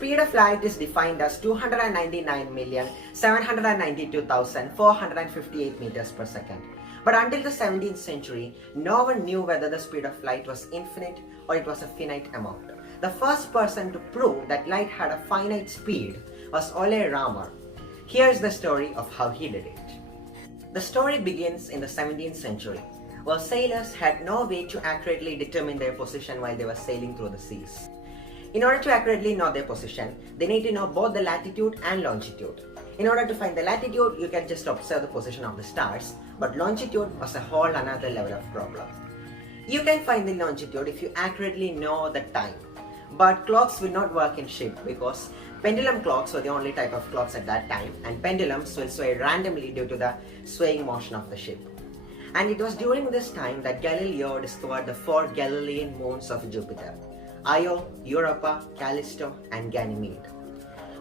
speed of light is defined as 299,792,458 meters per second. But until the 17th century, no one knew whether the speed of light was infinite or it was a finite amount. The first person to prove that light had a finite speed was Ole Rømer. Here's the story of how he did it. The story begins in the 17th century, where sailors had no way to accurately determine their position while they were sailing through the seas. In order to accurately know their position, they need to know both the latitude and longitude. In order to find the latitude, you can just observe the position of the stars, but longitude was a whole another level of problem. You can find the longitude if you accurately know the time, but clocks will not work in ship because pendulum clocks were the only type of clocks at that time, and pendulums will sway randomly due to the swaying motion of the ship. And it was during this time that Galileo discovered the 4 Galilean moons of Jupiter: Io, Europa, Callisto, and Ganymede.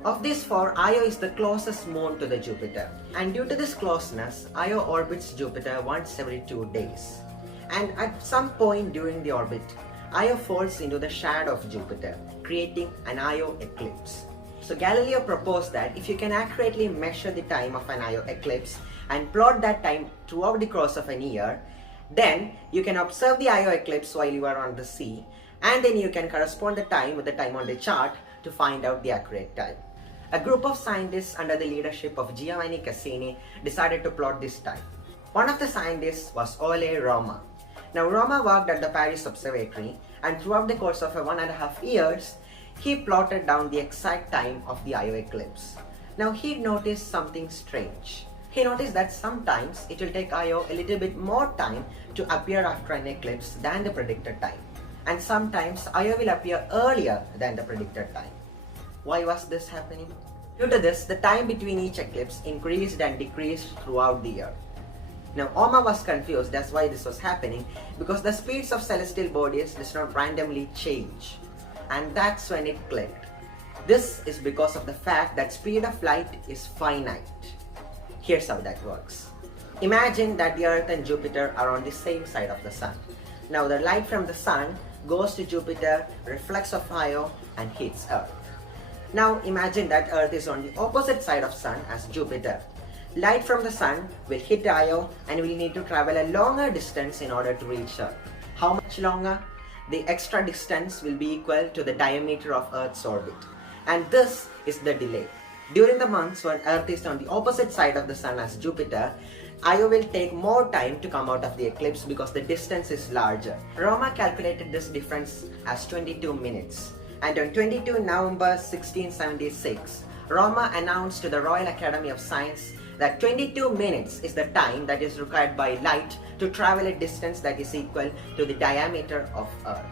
Of these 4, Io is the closest moon to the Jupiter, and due to this closeness, Io orbits Jupiter once every 2 days. And at some point during the orbit, Io falls into the shadow of Jupiter, creating an Io eclipse. So Galileo proposed that if you can accurately measure the time of an Io eclipse and plot that time throughout the course of an year, then you can observe the Io eclipse while you are on the sea, and then you can correspond the time with the time on the chart to find out the accurate time. A group of scientists under the leadership of Giovanni Cassini decided to plot this time. One of the scientists was Ole Rømer. Now Rømer worked at the Paris Observatory, and throughout the course of 1.5 years, he plotted down the exact time of the Io eclipse. Now he noticed something strange. He noticed that sometimes it will take Io a little bit more time to appear after an eclipse than the predicted time, and sometimes Io will appear earlier than the predicted time. Why was this happening? Due to this, the time between each eclipse increased and decreased throughout the year. Now Rømer was confused as why this was happening, because the speeds of celestial bodies does not randomly change. And that's when it clicked. This is because of the fact that speed of light is finite. Here's how that works. Imagine that the Earth and Jupiter are on the same side of the Sun. Now the light from the Sun goes to Jupiter, reflects off Io, and hits Earth. Now imagine that Earth is on the opposite side of Sun as Jupiter. Light from the Sun will hit Io and will need to travel a longer distance in order to reach Earth. How much longer? The extra distance will be equal to the diameter of Earth's orbit. And this is the delay. During the months when Earth is on the opposite side of the Sun as Jupiter, Io will take more time to come out of the eclipse because the distance is larger. Rømer calculated this difference as 22 minutes. And on 22 November 1676, Rømer announced to the Royal Academy of Science that 22 minutes is the time that is required by light to travel a distance that is equal to the diameter of Earth.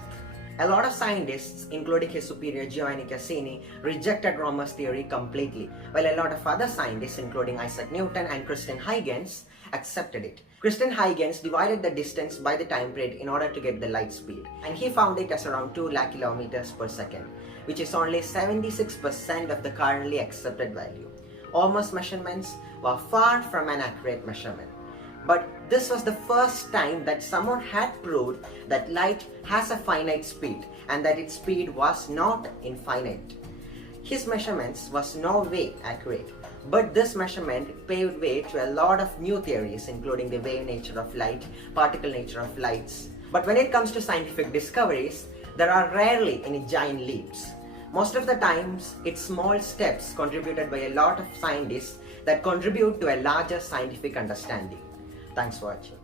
A lot of scientists, including his superior Giovanni Cassini, rejected Rømer's theory completely, while a lot of other scientists, including Isaac Newton and Christian Huygens, accepted it. Christian Huygens divided the distance by the time period in order to get the light speed, and he found it as around 2 lakh kilometers per second, which is only 76% of the currently accepted value. Rømer's measurements were far from an accurate measurement. But this was the first time that someone had proved that light has a finite speed and that its speed was not infinite. His measurements was no way accurate, but this measurement paved way to a lot of new theories, including the wave nature of light, particle nature of lights. But when it comes to scientific discoveries, there are rarely any giant leaps. Most of the times, it's small steps contributed by a lot of scientists that contribute to a larger scientific understanding. Thanks for watching.